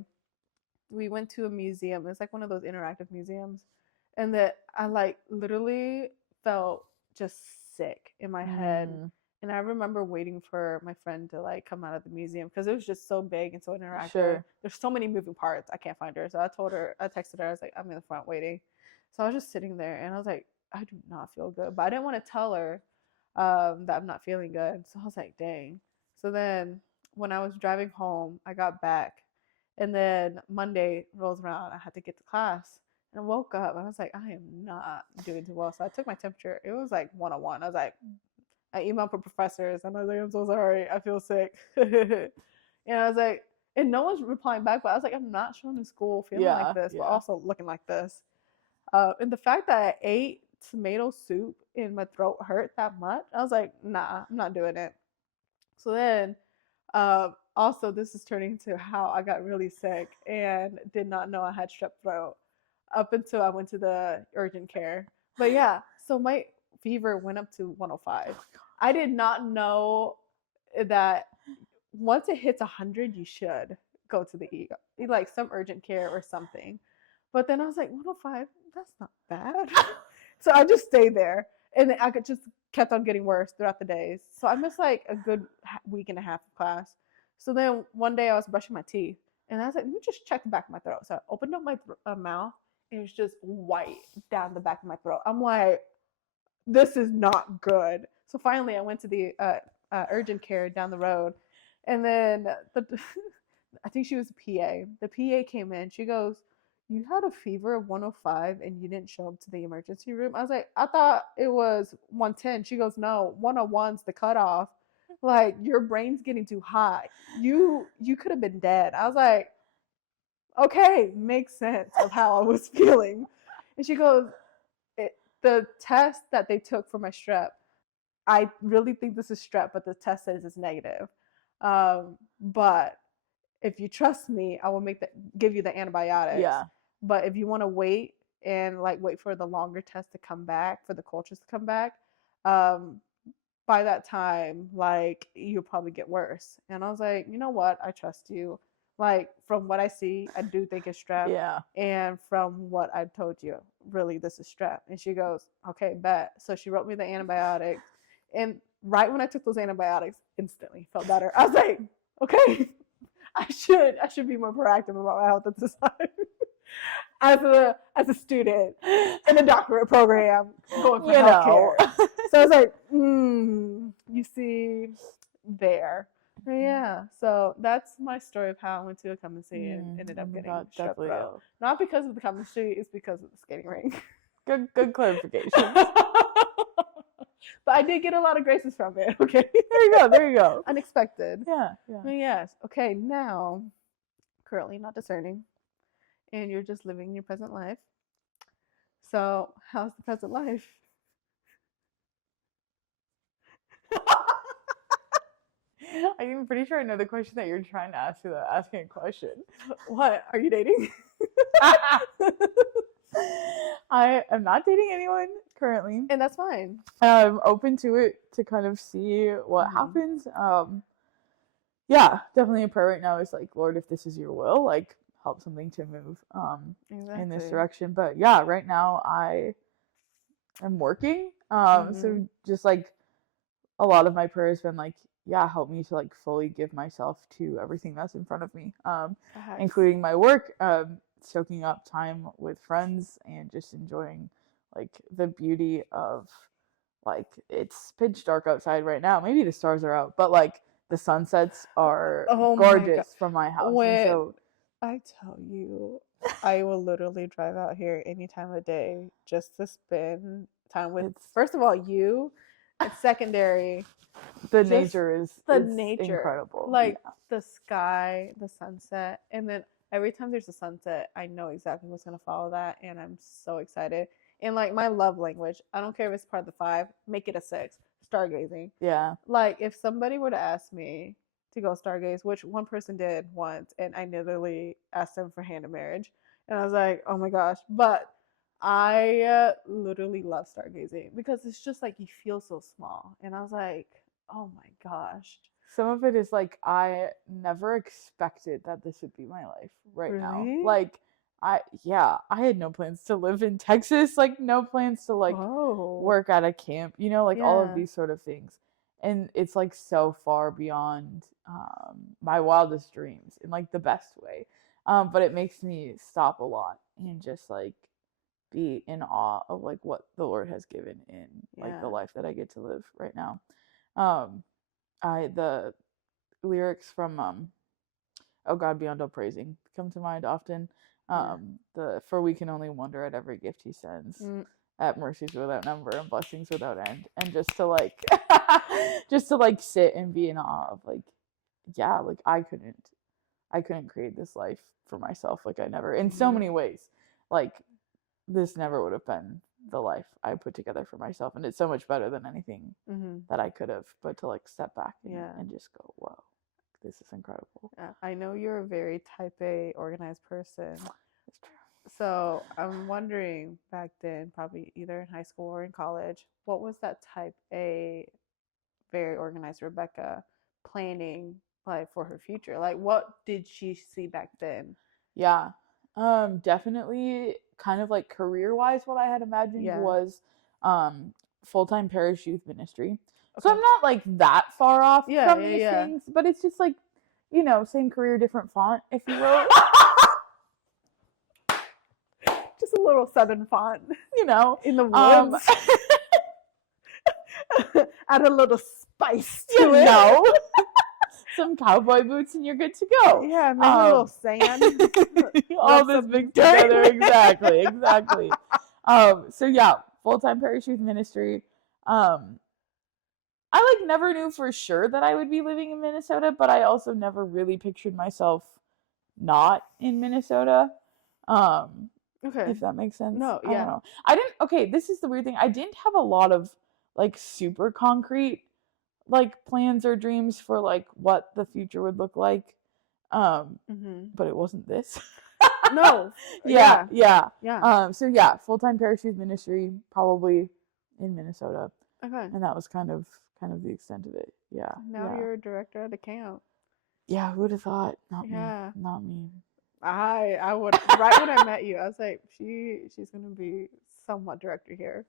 we went to a museum. It's like one of those interactive museums, and that I like literally felt just sick in my head. Mm. And I remember waiting for my friend to like come out of the museum because it was just so big and so interactive. Sure. There's so many moving parts. I can't find her. So I texted her, I was like, I'm in the front waiting. So I was just sitting there and I was like, I do not feel good. But I didn't want to tell her that I'm not feeling good. So I was like, dang. So then when I was driving home, I got back. And then Monday rolls around. I had to get to class. And I woke up and I was like, I am not doing too well. So I took my temperature. It was like 101. I was like, I emailed for professors and I was like, I'm so sorry. I feel sick. And I was like, and no one's replying back, but I was like, I'm not showing to school feeling like this, but also looking like this. And the fact that I ate tomato soup and my throat hurt that much, I was like, nah, I'm not doing it. So then, also, this is turning to how I got really sick and did not know I had strep throat up until I went to the urgent care. But yeah, so my fever went up to 105. I did not know that once it hits 100, you should go to the ER, like some urgent care or something. But then I was like, 105, that's not bad. So I just stayed there, and I just kept on getting worse throughout the days. So I missed like a good week and a half of class. So then one day I was brushing my teeth, and I was like, let me just check the back of my throat. So I opened up my mouth, and it was just white down the back of my throat. I'm like, this is not good. So finally, I went to the urgent care down the road, and then I think she was a PA. The PA came in. She goes, you had a fever of 105 and you didn't show up to the emergency room. I was like, I thought it was 110. She goes, no, 101's the cutoff. Like, your brain's getting too hot. You could have been dead. I was like, okay, makes sense of how I was feeling. And she goes, the test that they took for my strep, I really think this is strep, but the test says it's negative. But if you trust me, I will give you the antibiotics. Yeah. But if you want to wait and like wait for the longer test to come back, for the cultures to come back, by that time, like, you'll probably get worse. And I was like, you know what? I trust you. Like, from what I see, I do think it's strep. Yeah. And from what I told you, really, this is strep. And she goes, okay, bet. So she wrote me the antibiotics. And right when I took those antibiotics, instantly felt better. I was like, okay, I should be more proactive about my health at this time. As a student in a doctorate program going for healthcare. So I was like, you see there. But yeah, so that's my story of how I went to a chemistry and ended up getting strep throat. Not because of the chemistry, it's because of the skating rink. Good clarification. But I did get a lot of graces from it. Okay. There you go. Unexpected. Yeah. But yes. Okay, now, currently not discerning, and you're just living your present life. So, how's the present life? I'm pretty sure I know the question that you're trying to ask without asking a question. What? Are you dating? I am not dating anyone currently. And that's fine. I'm open to it to kind of see what happens. Yeah, definitely a prayer right now is like, Lord, if this is your will, like, help something to move in this direction. But yeah, right now I am working. So just like a lot of my prayer has been like, yeah, help me to like fully give myself to everything that's in front of me, including my work, soaking up time with friends and just enjoying like the beauty of, like, it's pitch dark outside right now. Maybe the stars are out, but like the sunsets are gorgeous from my house. When so I tell you, I will literally drive out here any time of day just to spend time with, first of all, you. It's secondary. The Just nature is the it's nature, incredible. like yeah. the sky, the sunset, and then every time there's a sunset, I know exactly what's gonna follow that, and I'm so excited. And like my love language, I don't care if it's part of the 5, make it a 6. Stargazing. Yeah. Like if somebody were to ask me to go stargaze, which one person did once, and I literally asked them for hand in marriage, and I was like, oh my gosh, but I literally love stargazing because it's just like you feel so small, and I was like, oh my gosh. Some of it is like I never expected that this would be my life right now. Really? Like I had no plans to live in Texas, like no plans to like Whoa. work at a camp, you know, like all of Yeah. these sort of things. And it's like so far beyond my wildest dreams in like the best way. But it makes me stop a lot and just like be in awe of like what the Lord has given in like the Yeah. life that I get to live right now. The lyrics from Oh God Beyond All Praising come to mind often. The For we can only wonder at every gift he sends, at mercies without number and blessings without end. And just to like sit and be in awe of like, yeah, like I couldn't create this life for myself. Like I never, in so many ways, like this never would have been the life I put together for myself, and it's so much better than anything that I could have. But to like step back and just go, whoa, this is incredible. Yeah. I know you're a very type A organized person. It's true. So I'm wondering back then, probably either in high school or in college, what was that type A, very organized Rebekah planning like for her future? Like what did she see back then? Yeah. Definitely kind of like career-wise, what I had imagined was full-time parish youth ministry. So I'm not like that far off from these things, but it's just like, you know, same career, different font, if you will. Just a little southern font, you know, in the woods. Add a little spice to you it. know. Some cowboy boots and you're good to go. Yeah, maybe a little sand. All this mixed together. Exactly. So yeah, full-time parish youth ministry. I like never knew for sure that I would be living in Minnesota, but I also never really pictured myself not in Minnesota. Okay. If that makes sense. No, I don't know. I didn't, okay, this is the weird thing. I didn't have a lot of like super concrete like plans or dreams for like what the future would look like. But it wasn't this. No. Yeah. So yeah, full-time parish youth ministry, probably in Minnesota. Okay. And that was kind of the extent of it. Yeah. Now you're a director at a camp. Yeah, who would have thought? Not me. I would, right when I met you, I was like, she's gonna be somewhat director here.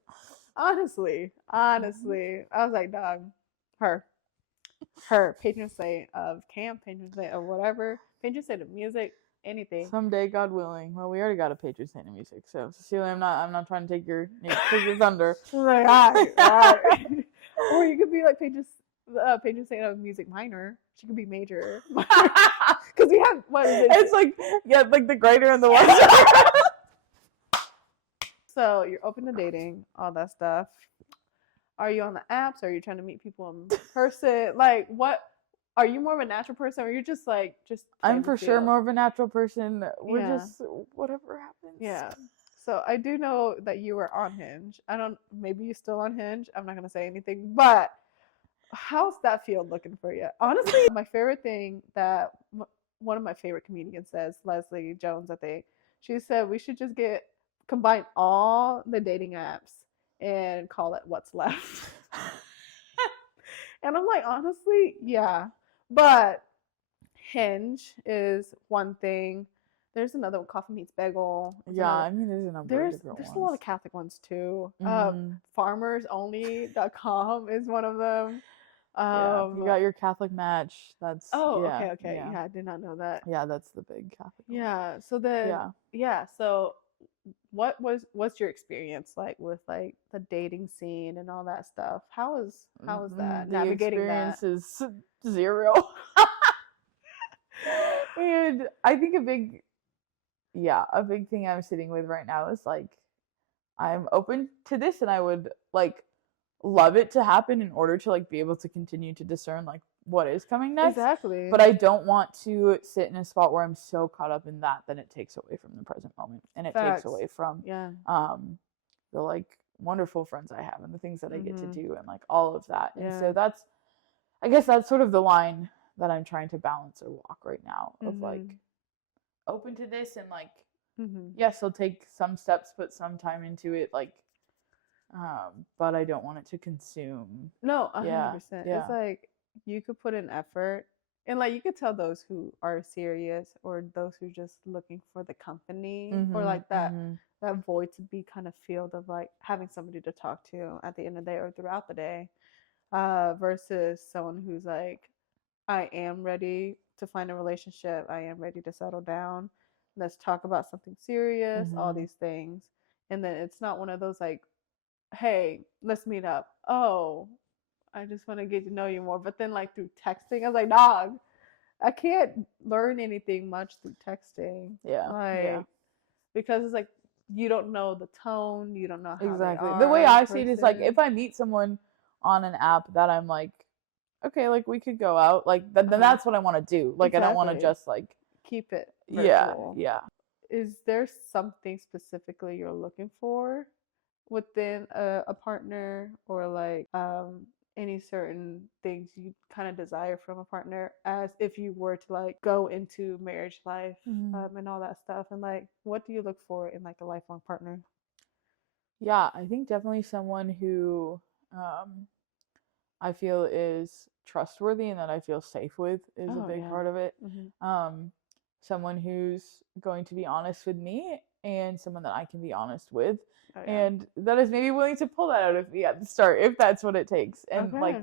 Honestly, I was like, dog, her patron saint of camp, patron saint of whatever, patron saint of music, anything. Someday, God willing. Well, we already got a patron saint of music, so Cecilia, I'm not trying to take your thunder. Like, all right. Or you could be like patron saint of music minor. She could be major. Because we have, what is it? It's like, like the greater and the lesser. So you're open to dating, all that stuff. Are you on the apps? Are you trying to meet people in person? Like, what? Are you more of a natural person, or you're just like, I'm for sure more of a natural person. We're just, whatever happens. Yeah. So I do know that you were on Hinge. Maybe you're still on Hinge. I'm not going to say anything, but how's that field looking for you? Honestly, my favorite thing that one of my favorite comedians says, Leslie Jones, I think, she said we should just combine all the dating apps and call it What's Left. And I'm like, honestly, yeah. But Hinge is one thing. There's another one, Coffee Meets Bagel. I mean, there's a number of different ones. There's a lot of Catholic ones too. Farmersonly.com is one of them. You got your Catholic Match. That's okay. Yeah, I did not know that. Yeah, that's the big Catholic one. Yeah. So then so what's your experience like with like the dating scene and all that stuff? How is that? Navigating that? The experience is 0. And I think a big thing I'm sitting with right now is like I'm open to this and I would like love it to happen in order to like be able to continue to discern like what is coming next. Exactly. But I don't want to sit in a spot where I'm so caught up in that it takes away from the present moment, and it takes away from the like wonderful friends I have and the things that I get to do and like all of that. And so I guess that's sort of the line that I'm trying to balance or walk right now of like open to this and like yes, I'll take some steps, put some time into it, like but I don't want it to consume. No, 100%. It's like you could put in effort, and like you could tell those who are serious or those who are just looking for the company or like that void to be kind of filled of like having somebody to talk to at the end of the day or throughout the day, versus someone who's like, I am ready to find a relationship, I am ready to settle down, let's talk about something serious, all these things. And then it's not one of those like, hey, let's meet up. Oh, I just want to get to know you more. But then like through texting, I was like, dog, I can't learn anything much through texting. Because it's like you don't know the tone, you don't know how exactly. they are. The way I see it is like if I meet someone on an app that I'm like, okay, like we could go out, like then that's what I want to do. Like I don't want to just like keep it virtual. Yeah. Is there something specifically you're looking for within a partner, or like any certain things you kind of desire from a partner, as if you were to like go into marriage life and all that stuff? And like, what do you look for in like a lifelong partner? Yeah, I think definitely someone who I feel is trustworthy and that I feel safe with is a big part of it. Someone who's going to be honest with me and someone that I can be honest with. And that is maybe willing to pull that out of me at the start if that's what it takes. And like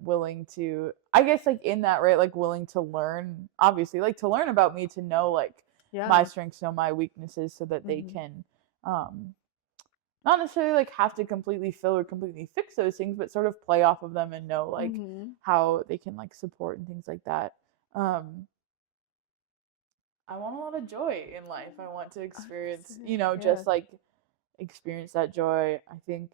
willing to, I guess like in that, right, like willing to learn, obviously, like to learn about me, to know like my strengths, know my weaknesses, so that they can not necessarily like have to completely fill or completely fix those things, but sort of play off of them and know like how they can like support and things like that. I want a lot of joy in life. I want to experience, you know, just like experience that joy. I think,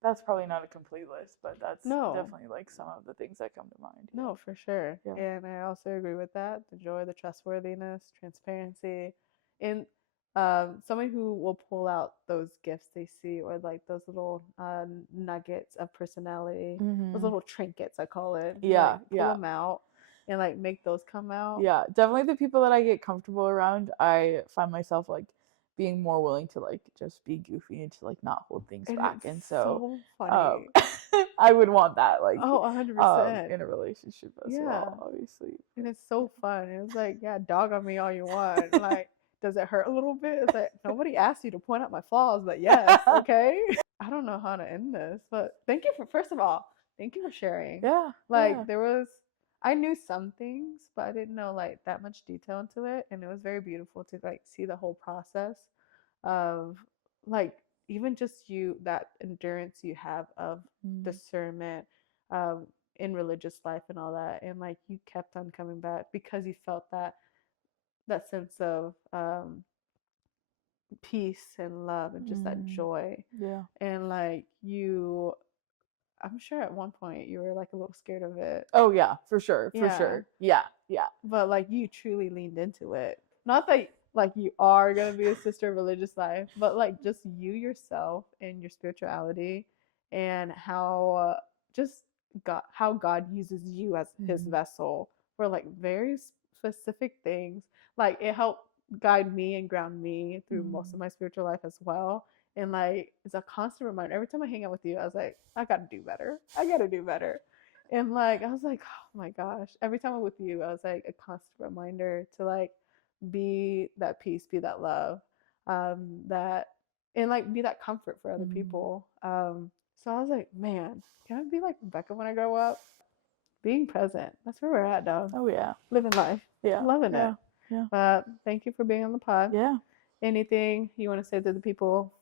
that's probably not a complete list, but that's definitely like some of the things that come to mind. No, for sure. And I also agree with that. The joy, the trustworthiness, transparency, and someone who will pull out those gifts they see, or like those little nuggets of personality, those little trinkets, I call it. Like, pull them out and like make those come out. Yeah, definitely the people that I get comfortable around, I find myself like being more willing to like just be goofy and to like not hold things back. And so funny. I would want that like 100% in a relationship as well, obviously. And it's so fun. It's like, dog on me all you want. Like, does it hurt a little bit? It's like, nobody asked you to point out my flaws, but yes, okay. I don't know how to end this, but thank you for sharing. I knew some things, but I didn't know like that much detail into it, and it was very beautiful to like see the whole process of like even just that endurance you have of discernment in religious life and all that, and like you kept on coming back because you felt that sense of peace and love and just that joy. And like I'm sure at one point you were like a little scared of it. Oh yeah, for sure. Yeah. But like you truly leaned into it. Not that like you are gonna be a sister of religious life, but like just you yourself and your spirituality, and how God uses you as His vessel for like very specific things. Like it helped guide me and ground me through most of my spiritual life as well. And like it's a constant reminder. Every time I hang out with you, I was like, I gotta do better. And like I was like, oh my gosh. Every time I'm with you, I was like a constant reminder to like be that peace, be that love, that and like be that comfort for other people. So I was like, man, can I be like Rebekah when I grow up? Being present. That's where we're at, dog. Oh yeah. Living life. Yeah. Loving it. Yeah. But thank you for being on the pod. Yeah. Anything you want to say to the people?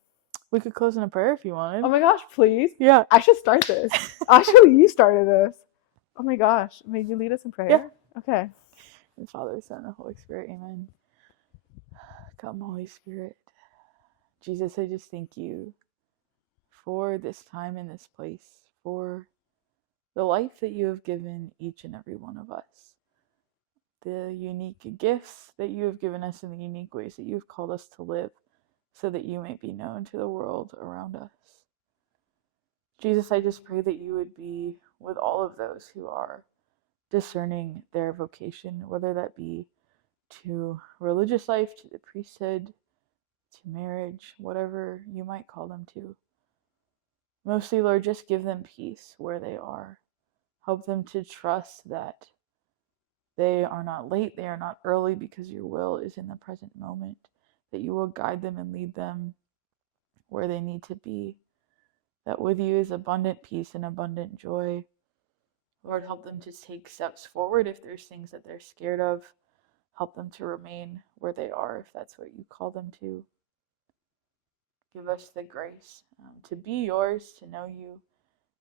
We could close in a prayer if you wanted. Oh my gosh, please. Yeah. I should start this. Actually, you started this. Oh my gosh. May you lead us in prayer? Yeah. Okay. And Father, Son, and Holy Spirit. Amen. Come, Holy Spirit. Jesus, I just thank you for this time and this place, for the life that you have given each and every one of us, the unique gifts that you have given us, and the unique ways that you've called us to live so that you may be known to the world around us. Jesus, I just pray that you would be with all of those who are discerning their vocation, whether that be to religious life, to the priesthood, to marriage, whatever you might call them to. Mostly, Lord, just give them peace where they are. Help them to trust that they are not late, they are not early, because your will is in the present moment, that you will guide them and lead them where they need to be, that with you is abundant peace and abundant joy. Lord, help them to take steps forward if there's things that they're scared of. Help them to remain where they are if that's what you call them to. Give us the grace to be yours, to know you,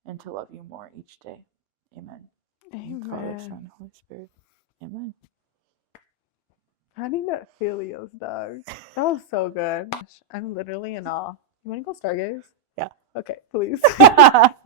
and to love you more each day. Amen. Amen. Father, Son, Holy Spirit. Amen. I need that Filios, dog. That was so good. I'm literally in awe. You want to go stargaze? Yeah. Okay, please.